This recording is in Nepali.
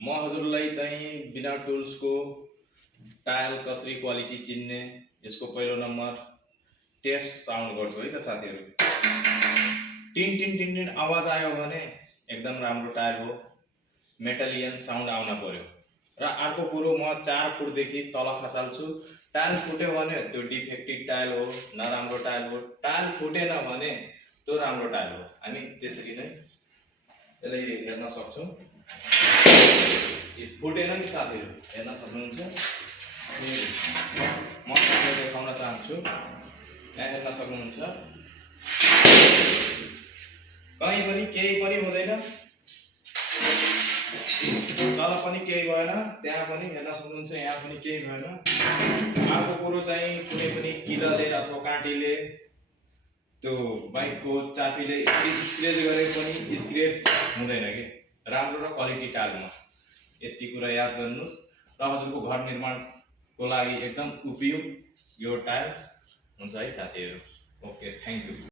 म हजुरलाई चाहिँ बिना टुल्सको टायल कसरी क्वालिटी चिन्ने यसको पहिलो नम्बर टेस्ट साउन्ड गर्छु है त साथीहरू। टिन टिन टिन टिन आवाज आयो भने एकदम राम्रो टायल हो, मेटालियन साउन्ड आउन पर्यो। र अर्को कुरो म 4 फुटदेखि तल खसाल्छु। टायल फुट्यो भने त्यो डिफेक्टिभ टायल हो, नराम्रो टायल हो। टायल फुटेन भने त्यो राम्रो टायल हो। हामी त्यसरी नै यसलाई हेर्न सक्छौँ। यो फुटेन नि साथीहरू, हेर्न सक्नुहुन्छ। म तपाईँलाई देखाउन चाहन्छु, यहाँ हेर्न सक्नुहुन्छ। कहीँ पनि केही पनि हुँदैन, तल पनि केही भएन, त्यहाँ पनि हेर्न सक्नुहुन्छ, यहाँ पनि केही भएन। अर्को कुरो चाहिँ कुनै पनि किलाले अथवा काँटीले त्यो बाइकको चाबीले स्क्रेच गरे पनि स्क्रेच हुँदैन कि राम्रो र क्वालिटी टायलमा। यति कुरा याद गर्नुहोस् र हजुरको घर निर्माणको लागि एकदम उपयुक्त यो टायल हुन्छ है साथीहरू। Okay, thank you.